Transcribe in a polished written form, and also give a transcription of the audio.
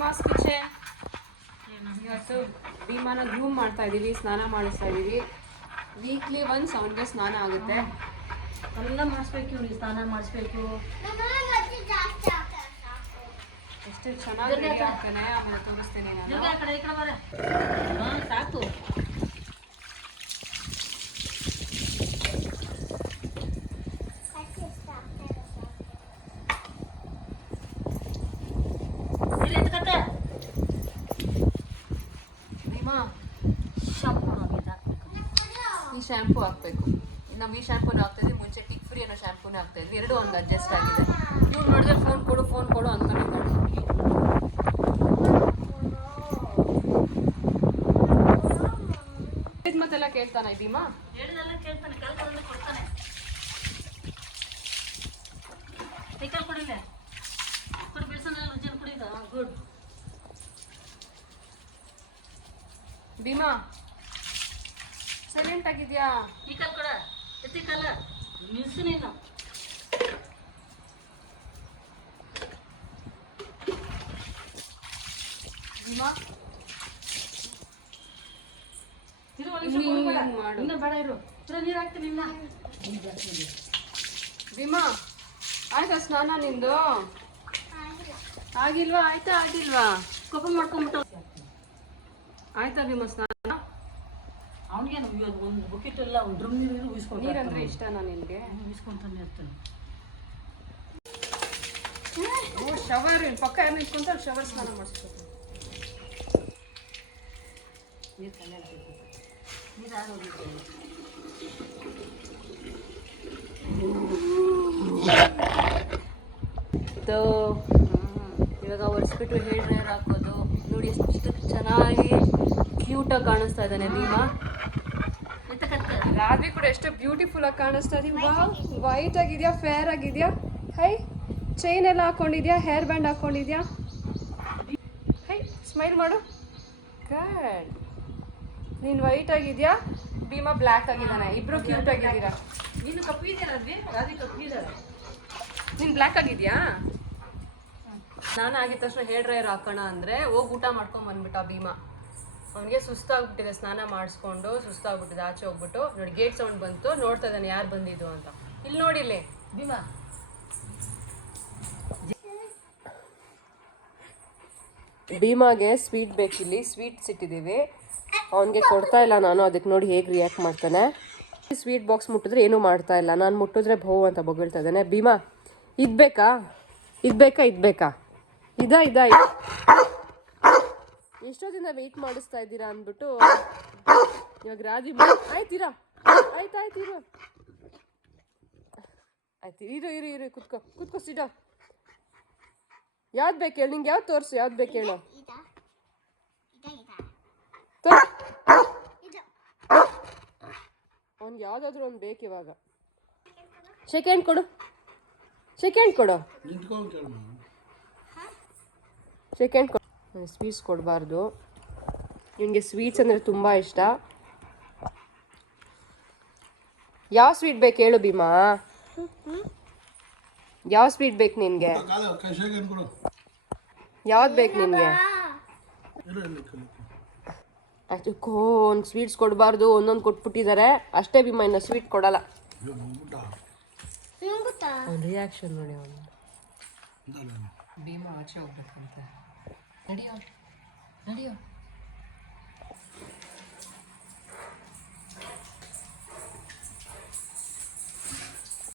Bheemas kitchen. ಇವತ್ತು ಭೀಮಾನ groom ಮಾಡ್ತಾ ಇದ್ದೀವಿ, ಸ್ನಾನ ಮಾಡಿಸ್ತಾ ಇದ್ದೀವಿ. ವೀಕ್ಲಿ ಒನ್ಸ್ ಅವನಿಗೆ ಸ್ನಾನ ಆಗುತ್ತೆ. ಎಲ್ಲ ಮಾಡಿಸ್ಬೇಕು, ಇವ್ನಿಗೆ ಸ್ನಾನ ಮಾಡಿಸ್ಬೇಕು. ಎಷ್ಟು ಚೆನ್ನಾಗಿ ರೆಡಿ ಆಗ್ತಾನೆ, ಆಮೇಲೆ ತೋರಿಸ್ತೀನಿ ನಾನು. ಸಾಕು. ಭೀಮಾ ಶಾಂಪು ಈ ಶ್ಯಾಂಪು ಹಾಕ್ಬೇಕು. ನಾವು ಈ ಶ್ಯಾಂಪೂನ ಹಾಕ್ತಾಯಿದ್ವಿ, ಮುಂಚೆ ಟಿಕ್ ಫ್ರೀ ಅನ್ನೋ ಶ್ಯಾಂಪೂನೇ ಹಾಕ್ತಾಯಿದ್ವಿ. ಎರಡು ಒಂದು ಅಡ್ಜಸ್ಟ್ ಆಗಿದೆ. ಇವ್ರು ನೋಡಿದ್ರೆ ಫೋನ್ ಕೊಡು ಅಂದ್ಕೊಂಡಿದ್ದಾಳೆ. ಮತ್ತೆಲ್ಲ ಕೇಳ್ತಾನೆ ಭೀಮಾ, ಹೇಳಿದೆಲ್ಲ ಕೇಳ್ತಾನೆ, ಕಲ್ಕಲ್ಲ ಕೊಡ್ತಾನೆ. ಕೈಕಾಲು ಕೊಡಿಲ್ಲ, ಕೊಡಿ ಬಿಡ್ಸೋಣ, ರುಚಿನ ಕುಡಿದ. ಗುಡ್ ಭೀಮಾ, ಸೈಲೆಂಟ್ ಆಗಿದ್ಯಾ? ಈ ಕಾಲು ಕೊಡ, ಎತ್ತಿ ಕಾಲ ನಿಲ್ಸು ನೀನು. ಭೀಮಾ ಇನ್ನು ಬೇಡ ಇರು, ನೀರು ಹಾಕ್ತೀನಿ. ಇನ್ನ ಭೀಮಾ ಆಯ್ತಾ ಸ್ನಾನ ನಿಂದು? ಆಗಿಲ್ವಾ? ಆಗಿಲ್ವಾ? ಕೋಪ ಮಾಡ್ಕೊಂಡ್ಬಿಟ್ಟು ಆಯ್ತಾ ಭೀಮಾ ಸ್ನಾನ? ಅವನಿಗೆ ಒಂದು ಬಕೆಟ್ ಎಲ್ಲ ಒಂದು ಡ್ರಮ್ ನೀರು ಉಯಿಸ್ಕೊಂಡು, ನೀರಂದ್ರೆ ಇಷ್ಟನಾ ನಿನಗೆ? ಉಯಿಸ್ಕೊಂತಾನೆ ಇರ್ತಾನೆ. ಶವರ್ ಪಕ್ಕ ಏನು ಇಟ್ಕೊಂತ ಶವರ್ ಸ್ನಾನ ಮಾಡಿಸ್ಬೇಕು. ನೀರು ತಲೆ ಹಾಕ್ಬೇಕು, ನೀರು ಆಗೋಗಿತ್ತು. ಇವಾಗ ಒರೆಸ್ಬಿಟ್ಟು ಹೇರ್ ಡ್ರೈಯರ್ ಹಾಕೋದು ನೋಡಿ. ಎಷ್ಟು ಚೆನ್ನಾಗಿ ಕ್ಯೂಟಾಗಿ ಕಾಣಿಸ್ತಾ ಇದ್ದಾನೆ ಭೀಮಾ. ರಾಧಿ ಕೂಡ ಎಷ್ಟು ಬ್ಯೂಟಿಫುಲ್ ಆಗಿ ಕಾಣಿಸ್ತಾ ಇದೀವಿ. ವೈಟ್ ಆಗಿದ್ಯಾ, ಫೇರ್ ಆಗಿದ್ಯಾ? ಹೈ, ಚೈನ್ ಎಲ್ಲ ಹಾಕೊಂಡಿದ್ಯಾ, ಹೇರ್ ಬ್ಯಾಂಡ್ ಹಾಕೊಂಡಿದ್ಯಾ? ಹೈ, ಸ್ಮೈಲ್ ಮಾಡು. ಗುಡ್. ನೀನು ವೈಟ್ ಆಗಿದ್ಯಾ, ಭೀಮಾ ಬ್ಲ್ಯಾಕ್ ಆಗಿದ್ದಾನೆ. ಇಬ್ರು ಕ್ಯೂಟ್ ಆಗಿದ್ದೀರಾ. ನೀನು ಕಪ್ಪಿದ್ದೀರ, ರಾಧಿ ಕಪ್ಪಿದ್ದಾರೆ. ನೀನು ಬ್ಲ್ಯಾಕ್ ಆಗಿದ್ಯಾ? ಸ್ನಾನ ಆಗಿದ ತಕ್ಷಣ ಹೇರ್ ಡ್ರೈಯರ್ ಹಾಕೋಣ ಅಂದರೆ ಹೋಗಿ ಊಟ ಮಾಡ್ಕೊಂಡು ಬಂದ್ಬಿಟ್ಟ ಭೀಮಾ. ಅವನಿಗೆ ಸುಸ್ತಾಗ್ಬಿಟ್ಟಿದೆ, ಸ್ನಾನ ಮಾಡಿಸ್ಕೊಂಡು ಸುಸ್ತಾಗ್ಬಿಟ್ಟಿದೆ. ಆಚೆ ಹೋಗ್ಬಿಟ್ಟು ನೋಡಿ ಗೇಟ್ ಸೌಂಡ್ ಬಂತು, ನೋಡ್ತಾ ಇದ್ದಾನೆ ಯಾರು ಬಂದಿದ್ದು ಅಂತ. ಇಲ್ಲಿ ನೋಡಿಲ್ಲಿ ಭೀಮಾ, ಭೀಮಾಗೆ ಸ್ವೀಟ್ ಬೇಕಿಲ್ಲಿ, ಸ್ವೀಟ್ಸ್ ಇಟ್ಟಿದ್ದೀವಿ. ಅವನಿಗೆ ಕೊಡ್ತಾ ಇಲ್ಲ ನಾನು, ಅದಕ್ಕೆ ನೋಡಿ ಹೇಗೆ ರಿಯಾಕ್ಟ್ ಮಾಡ್ತಾನೆ. ಸ್ವೀಟ್ ಬಾಕ್ಸ್ ಮುಟ್ಟಿದ್ರೆ ಏನೂ ಮಾಡ್ತಾ ಇಲ್ಲ, ನಾನು ಮುಟ್ಟಿದ್ರೆ ಭೋ ಅಂತ ಬೊಗಳ್ತಾ ಇದ್ದಾನೆ. ಭೀಮಾ ಇದು ಬೇಕಾ, ಇದು ಬೇಕಾ ಇದಾ ಎಷ್ಟೊತ್ತಿಂದ ವೆಯ್ಟ್ ಮಾಡಿಸ್ತಾ ಇದ್ದೀರಾ ಅಂದ್ಬಿಟ್ಟು ಇವಾಗ ರಾಜಿ ಆಯ್ತಿರ ಇರು ಕುತ್ಕೋ ಸಿಡ. ಯಾವ್ದು ಬೇಕು ಹೇಳಿ, ನಿಂಗೆ ಯಾವ್ದು ತೋರಿಸು, ಯಾವ್ದು ಬೇಕು ಹೇಳು. ಅವ್ನಿಗೆ ಯಾವ್ದಾದ್ರು ಒಂದು ಬೇಕು ಇವಾಗ. ಸೆಕೆಂಡ್ ಕೊಡು. ಸೆಕೆಂಡ್ ಕೊಡು. ಸ್ವೀಟ್ಸ್ ಕೊಡಬಾರ್ದು, ಇವನಿಗೆ ಸ್ವೀಟ್ಸ್ ಅಂದರೆ ತುಂಬ ಇಷ್ಟ. ಯಾವ ಸ್ವೀಟ್ ಬೇಕು ಹೇಳು ಭೀಮಾ, ಯಾವ ಸ್ವೀಟ್ ಬೇಕು ನಿನಗೆ? ಯಾವ್ದು ಬೇಕು ನಿನಗೆ? ಆಯ್ತು, ಒಂದು ಸ್ವೀಟ್ಸ್ ಕೊಡಬಾರ್ದು, ಒಂದೊಂದು ಕೊಟ್ಬಿಟ್ಟಿದ್ದಾರೆ ಅಷ್ಟೇ ಭೀಮಾ, ಇನ್ನು ಸ್ವೀಟ್ ಕೊಡಲ್ಲ. ಅವ್ನ ರಿಯಾಕ್ಷನ್ ನೋಡಿ. ಅವನು ಭೀಮಾ ಆಚೆ ಹೋಗ್ಬೇಕಂತೆ. ನಡಿಯೋ